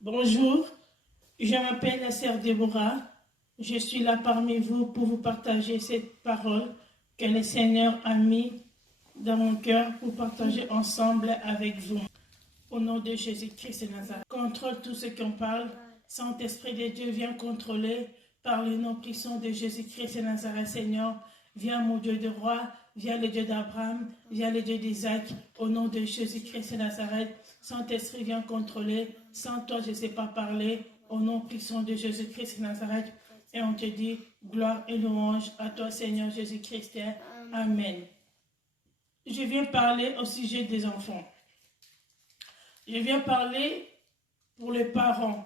Bonjour, je m'appelle la sœur Déborah. Je suis là parmi vous pour vous partager cette parole que le Seigneur a mis dans mon cœur pour partager ensemble avec vous. Au nom de Jésus-Christ de Nazareth, contrôle tout ce qu'on parle. Saint-Esprit de Dieu, viens contrôler par le nom puissant de Jésus-Christ de Nazareth, Seigneur. Viens, mon Dieu de roi, viens le Dieu d'Abraham, viens le Dieu d'Isaac, au nom de Jésus-Christ de Nazareth. Saint-Esprit, viens contrôler. Sans toi, je ne sais pas parler. Au nom puissant de Jésus-Christ de Nazareth. Et on te dit, gloire et louange à toi, Seigneur Jésus-Christ. Amen. Je viens parler au sujet des enfants. Je viens parler pour les parents.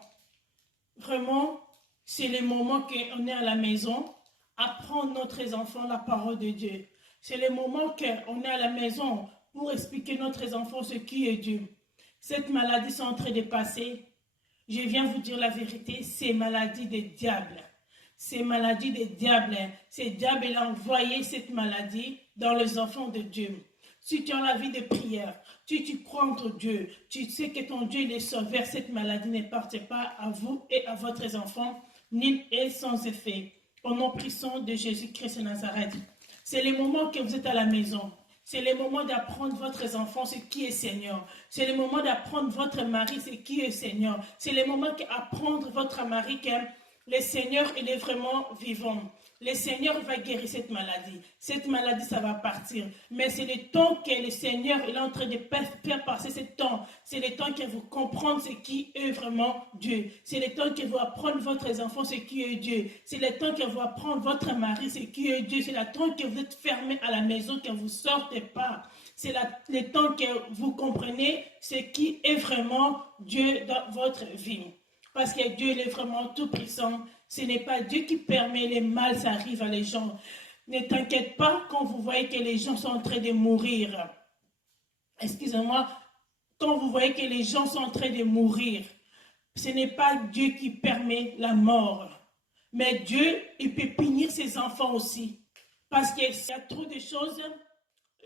Vraiment, c'est le moment qu'on est à la maison, apprendre notre enfants la parole de Dieu. C'est le moment qu'on est à la maison pour expliquer à notre enfant ce qui est Dieu. Cette maladie est en train de passer. Je viens vous dire la vérité, c'est maladie des diables. C'est maladie des diables. C'est diable qui a envoyé cette maladie dans les enfants de Dieu. Si tu as la vie de prière, tu crois en ton Dieu, tu sais que ton Dieu est sauveur, cette maladie ne parte pas à vous et à votre enfant, ni et sans effet. Au nom puissant de Jésus-Christ de Nazareth. C'est le moment que vous êtes à la maison. C'est le moment d'apprendre votre enfant ce qui est Seigneur. C'est le moment d'apprendre votre mari ce qui est Seigneur. C'est le moment d'apprendre votre mari que le Seigneur, il est vraiment vivant. Le Seigneur va guérir cette maladie. Cette maladie, ça va partir. Mais c'est le temps que le Seigneur il est en train de faire passer ce temps. C'est le temps que vous comprenez ce qui est vraiment Dieu. C'est le temps que vous apprenez votre enfant ce qui est Dieu. C'est le temps que vous apprenez votre mari ce qui est Dieu. C'est le temps que vous êtes fermé à la maison, que vous ne sortez pas. C'est le temps que vous comprenez ce qui est vraiment Dieu dans votre vie. Parce que Dieu il est vraiment tout puissant. Ce n'est pas Dieu qui permet les mal, ça arrive à les gens. Ne t'inquiète pas quand vous voyez que les gens sont en train de mourir. Excusez-moi, quand vous voyez que les gens sont en train de mourir, ce n'est pas Dieu qui permet la mort. Mais Dieu, il peut punir ses enfants aussi. Parce qu'il y a trop de choses,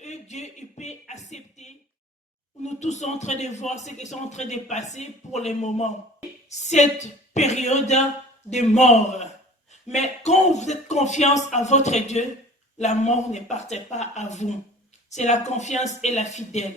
et Dieu, il peut accepter. Nous tous sommes en train de voir ce qui sont en train de passer pour le moment. Cette période de mort. Mais quand vous faites confiance à votre Dieu, la mort ne partait pas à vous. C'est la confiance et la fidèle.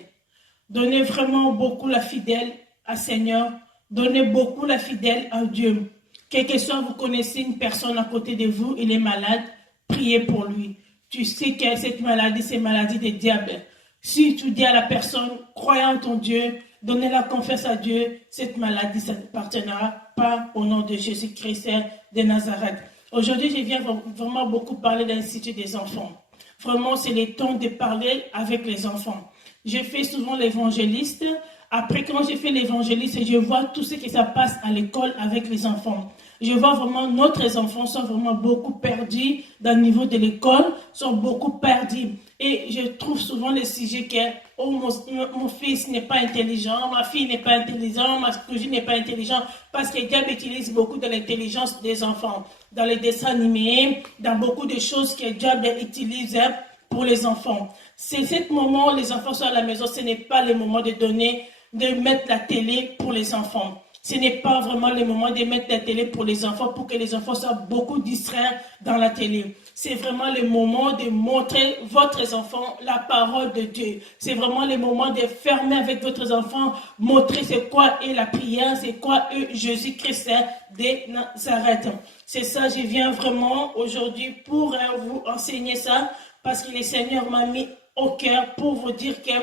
Donnez vraiment beaucoup la fidèle à Seigneur. Donnez beaucoup la fidèle à Dieu. Quel que soit vous connaissez une personne à côté de vous, il est malade, priez pour lui. Tu sais que cette maladie, c'est maladie des diables. Si tu dis à la personne, croyez en ton Dieu, donnez la confiance à Dieu, cette maladie, ça ne t'appartiendra pas au nom de Jésus-Christ de Nazareth. Aujourd'hui, je viens vraiment beaucoup parler de l'Institut des enfants. Vraiment, c'est le temps de parler avec les enfants. Je fais souvent l'évangéliste. Après, quand j'ai fait l'évangéliste, je vois tout ce qui se passe à l'école avec les enfants. Je vois vraiment notre enfants sont vraiment beaucoup perdus dans le niveau de l'école, sont beaucoup perdus. Et je trouve souvent le sujet que oh, mon fils n'est pas intelligent, ma fille n'est pas intelligente, ma cousine n'est pas intelligente, parce que le diable utilise beaucoup de l'intelligence des enfants, dans les dessins animés, dans beaucoup de choses que le diable utilise pour les enfants. C'est ce moment où les enfants sont à la maison, ce n'est pas le moment de mettre la télé pour les enfants. Ce n'est pas vraiment le moment de mettre la télé pour les enfants, pour que les enfants soient beaucoup distraits dans la télé. C'est vraiment le moment de montrer votre enfant la parole de Dieu. C'est vraiment le moment de fermer avec votre enfant, montrer c'est quoi est la prière, c'est quoi est Jésus-Christ de Nazareth. C'est ça, je viens vraiment aujourd'hui pour vous enseigner ça, parce que le Seigneur m'a mis au cœur pour vous dire que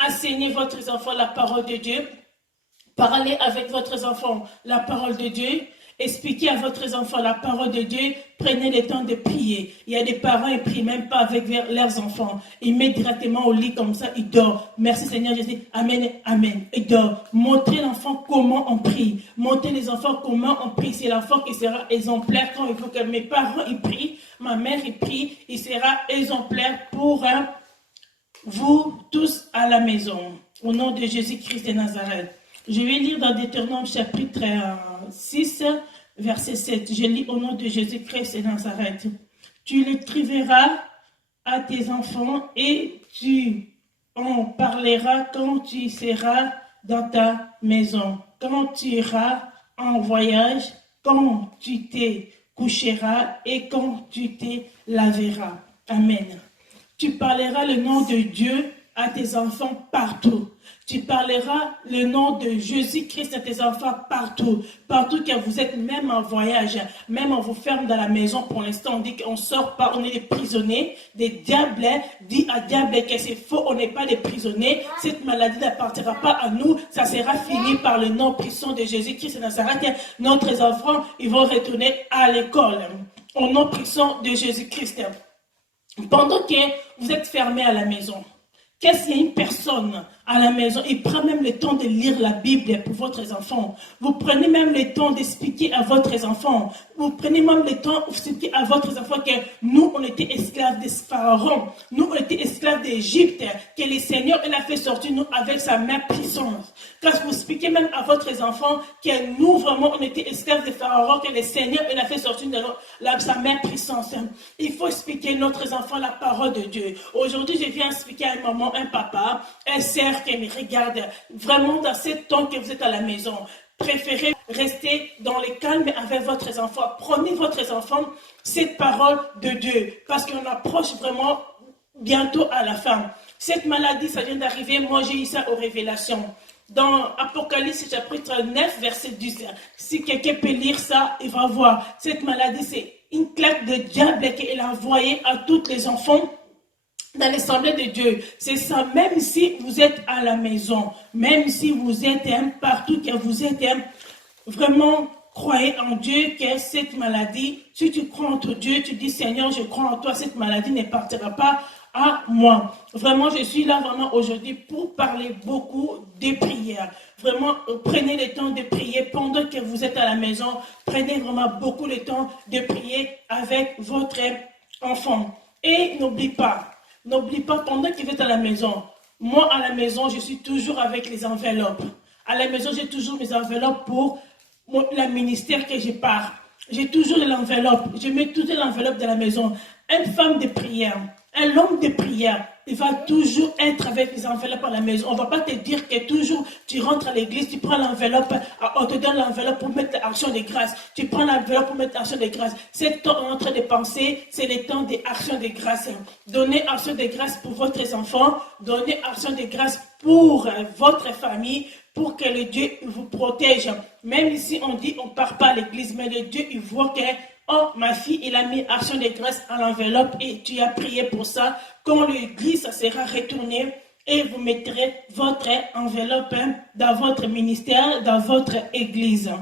enseignez votre enfant la parole de Dieu. Parlez avec votre enfant la parole de Dieu. Expliquez à votre enfant la parole de Dieu. Prenez le temps de prier. Il y a des parents, ils ne prient même pas avec leurs enfants. Ils mettent directement au lit comme ça, ils dorment. Merci Seigneur Jésus. Amen, amen. Ils dorment. Montrez l'enfant comment on prie. Montrez les enfants comment on prie. C'est l'enfant qui sera exemplaire quand il faut que mes parents ils prient. Ma mère il prie. Il sera exemplaire pour vous tous à la maison. Au nom de Jésus-Christ de Nazareth. Je vais lire dans Deutéronome chapitre 6, verset 7. Je lis au nom de Jésus-Christ de Nazareth. Tu l'écriras à tes enfants et tu en parleras quand tu seras dans ta maison. quand tu iras en voyage, quand tu te coucheras et quand tu te laveras. Amen. Tu parleras le nom de Dieu à tes enfants partout. Tu parleras le nom de Jésus-Christ à tes enfants partout. Partout que vous êtes, même en voyage, même on vous ferme dans la maison pour l'instant, on dit qu'on ne sort pas, on est des prisonniers, des diables, dit à diable que c'est faux, on n'est pas des prisonniers. Cette maladie n'appartiendra pas à nous, ça sera fini par le nom puissant de Jésus-Christ de Nazareth. Notre enfants, ils vont retourner à l'école au nom puissant de Jésus-Christ. Pendant que vous êtes fermés à la maison, qu'est-ce qu'il y a une personne à la maison, il prend même le temps de lire la Bible pour votre enfant. Vous prenez même le temps d'expliquer à votre enfant. Vous prenez même le temps d'expliquer à votre enfant que nous, on était esclaves des pharaons. Nous, on était esclaves d'Égypte. Que le Seigneur, il a fait sortir nous avec sa main puissante. Quand vous expliquez même à votre enfant que nous, vraiment, on était esclaves des pharaons, que le Seigneur, il a fait sortir de sa main puissante. Il faut expliquer à notre enfant la parole de Dieu. Aujourd'hui, je viens expliquer à un maman, un papa, un sœur qui me regarde. Vraiment, dans ce temps que vous êtes à la maison, préférez rester dans le calme avec votre enfant. Prenez votre enfant cette parole de Dieu, parce qu'on approche vraiment bientôt à la fin. Cette maladie, ça vient d'arriver. Moi, j'ai eu ça aux révélations. Dans Apocalypse chapitre 9, verset 10. Si quelqu'un peut lire ça, il va voir. Cette maladie, c'est une claque de diable qu'il a envoyée à tous les enfants dans l'assemblée de Dieu. C'est ça, même si vous êtes à la maison, même si vous êtes partout, que vous êtes vraiment, croyez en Dieu, que cette maladie, si tu crois en Dieu, tu dis Seigneur, je crois en toi, cette maladie ne partira pas à moi. Vraiment, je suis là vraiment aujourd'hui pour parler beaucoup de prières. Vraiment, prenez le temps de prier pendant que vous êtes à la maison. Prenez vraiment beaucoup le temps de prier avec votre enfant. Et n'oublie pas, pendant que vous êtes à la maison, moi à la maison, je suis toujours avec les enveloppes. À la maison, j'ai toujours mes enveloppes pour le ministère que je pars. J'ai toujours l'enveloppe. Je mets toute l'enveloppe de la maison. Une femme de prière, un homme de prière, il va toujours être avec les enveloppes à la maison. On ne va pas te dire que toujours tu rentres à l'église, tu prends l'enveloppe, on te donne l'enveloppe pour mettre l'action de grâce. Tu prends l'enveloppe pour mettre l'action de grâce. C'est temps en train de penser, c'est le temps d'action de grâce. Donnez action de grâce pour votre enfant, donnez action de grâce pour votre famille, pour que le Dieu vous protège. Même si on dit on ne part pas à l'église, mais le Dieu, il voit que oh, ma fille, il a mis action de grâce à l'enveloppe et tu as prié pour ça. Quand l'église, ça sera retourné et vous mettrez votre enveloppe dans votre ministère, dans votre église.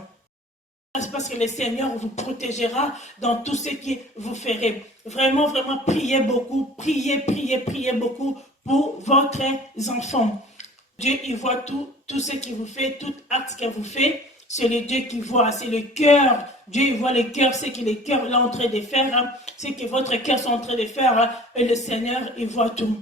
C'est parce que le Seigneur vous protégera dans tout ce que vous ferez. Vraiment, vraiment, priez beaucoup. Priez beaucoup pour votre enfant. Dieu, il voit tout ce qu'il vous fait, tout acte que vous faites. C'est le Dieu qui voit, c'est le cœur. Dieu, il voit le cœur, c'est que le cœur est en train de faire, c'est que votre cœur est en train de faire, et le Seigneur, il voit tout.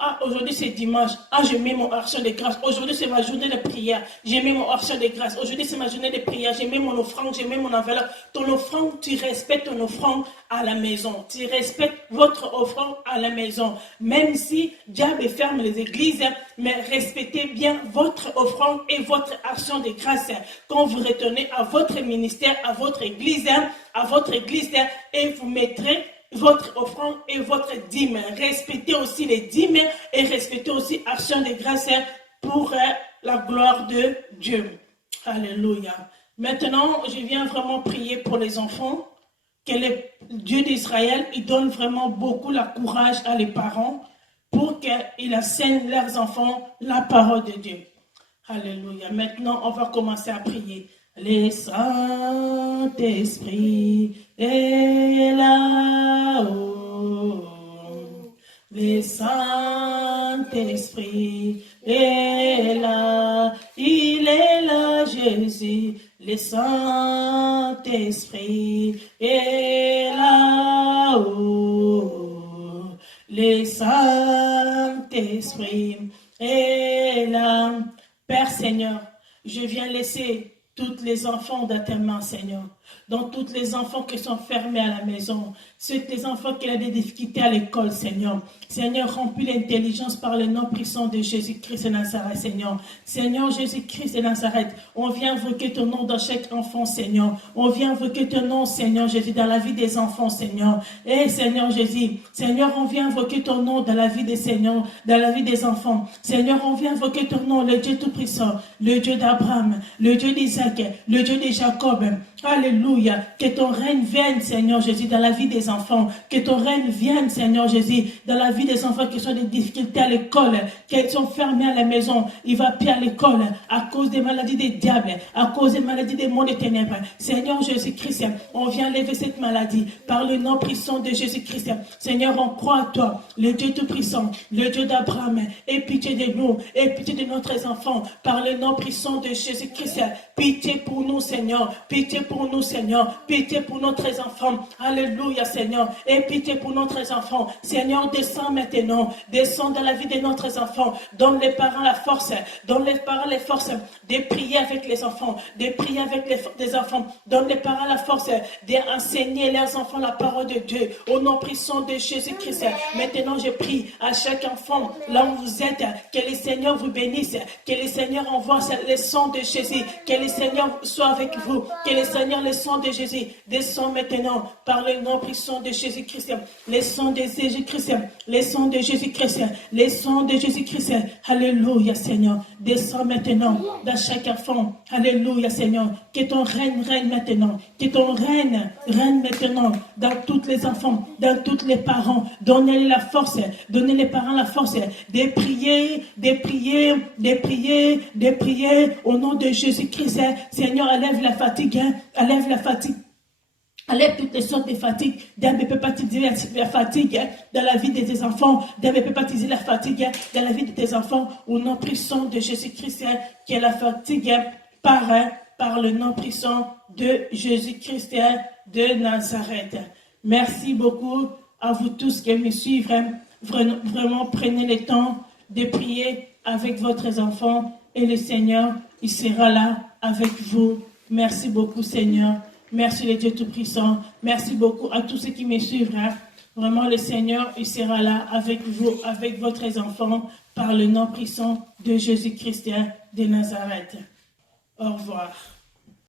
Ah, aujourd'hui c'est dimanche. Ah, je mets mon action de grâce. Aujourd'hui c'est ma journée de prière. J'ai mis mon action de grâce. Aujourd'hui c'est ma journée de prière. J'ai mis mon offrande, j'ai mis mon enveloppe. Ton offrande, tu respectes ton offrande à la maison. Tu respectes votre offrande à la maison. Même si diable ferme les églises, mais respectez bien votre offrande et votre action de grâce. Quand vous retournez à votre ministère, à votre église, et vous mettrez votre offrande et votre dîme. Respectez aussi les dîmes et respectez aussi action de grâce pour la gloire de Dieu. Alléluia. Maintenant, je viens vraiment prier pour les enfants, que le Dieu d'Israël, il donne vraiment beaucoup le courage à les parents pour qu'ils enseignent leurs enfants la parole de Dieu. Alléluia. Maintenant, on va commencer à prier. Le Saint-Esprit est là-haut. Le Saint-Esprit est là. Il est là, Jésus. Le Saint-Esprit est là-haut. Le Saint-Esprit est là. Père Seigneur, je viens laisser tous les enfants dans tes mains, Seigneur. Dans tous les enfants qui sont fermés à la maison, ceux les enfants qui ont des difficultés à l'école, Seigneur. Seigneur, remplis l'intelligence par le nom puissant de Jésus-Christ de Nazareth, Seigneur. Seigneur Jésus-Christ de Nazareth, on vient invoquer ton nom dans chaque enfant, Seigneur. On vient invoquer ton nom, Seigneur Jésus, dans la vie des enfants, Seigneur. Et Seigneur Jésus, Seigneur, on vient invoquer ton nom dans la vie des Seigneurs, dans la vie des enfants. Seigneur, on vient invoquer ton nom, le Dieu Tout-Puissant, le Dieu d'Abraham, le Dieu d'Isaac, le Dieu de Jacob. Alléluia. Que ton règne vienne, Seigneur Jésus, dans la vie des enfants. Que ton règne vienne, Seigneur Jésus, dans la vie des enfants qui ont des difficultés à l'école, qui sont fermés à la maison. Il va plus à l'école à cause des maladies des diables, à cause des maladies des mondes des ténèbres. Seigneur Jésus-Christ, on vient lever cette maladie par le nom puissant de Jésus-Christ. Seigneur, on croit à toi, le Dieu Tout-Puissant, le Dieu d'Abraham. Aie pitié de nous, aie pitié de notre enfants par le nom puissant de Jésus-Christ. Pitié pour nous, Seigneur. Pitié pour nous, Seigneur. Pitié pour notre enfants. Alléluia, Seigneur. Et pitié pour notre enfants. Seigneur, descends maintenant. Descends dans la vie de notre enfants. Donne les parents la force. Donne les parents les forces de prier avec les enfants. De prier avec les enfants. Donne les parents la force d'enseigner leurs enfants la parole de Dieu. Au nom puissant de Jésus-Christ. Maintenant, je prie à chaque enfant, là où vous êtes, que le Seigneur vous bénisse. Que le Seigneur envoie le sang de Jésus. Que le Seigneur soit avec vous. Que le Seigneur, le sang de Jésus, descend maintenant par le nom puissant de Jésus-Christ. Le sang de Jésus-Christ. Le sang de Jésus-Christ. Le sang de Jésus-Christ. Alléluia, Seigneur. Descends maintenant dans chaque enfant. Alléluia, Seigneur. Que ton règne règne maintenant. Que ton règne règne maintenant dans tous les enfants, dans tous les parents. Donnez-les la force. Donnez les parents la force de prier, de prier, de prier, de prier au nom de Jésus-Christ. Seigneur, enlève la fatigue. Enlève la fatigue. Enlève toutes les sortes de fatigues. Dieu peut pas utiliser la fatigue dans la vie de tes enfants. Dieu peut pas utiliser la fatigue dans la vie de tes enfants. Au nom puissant de Jésus-Christ, qui est la fatigue par le nom puissant de Jésus-Christ de Nazareth. Merci beaucoup à vous tous qui me suivent. Vraiment, prenez le temps de prier avec votre enfant et le Seigneur, il sera là avec vous. Merci beaucoup, Seigneur. Merci, le Dieu Tout-Puissant. Merci beaucoup à tous ceux qui me suivent. Vraiment, le Seigneur, il sera là avec vous, avec votre enfant, par le nom puissant de Jésus-Christ de Nazareth. Au revoir.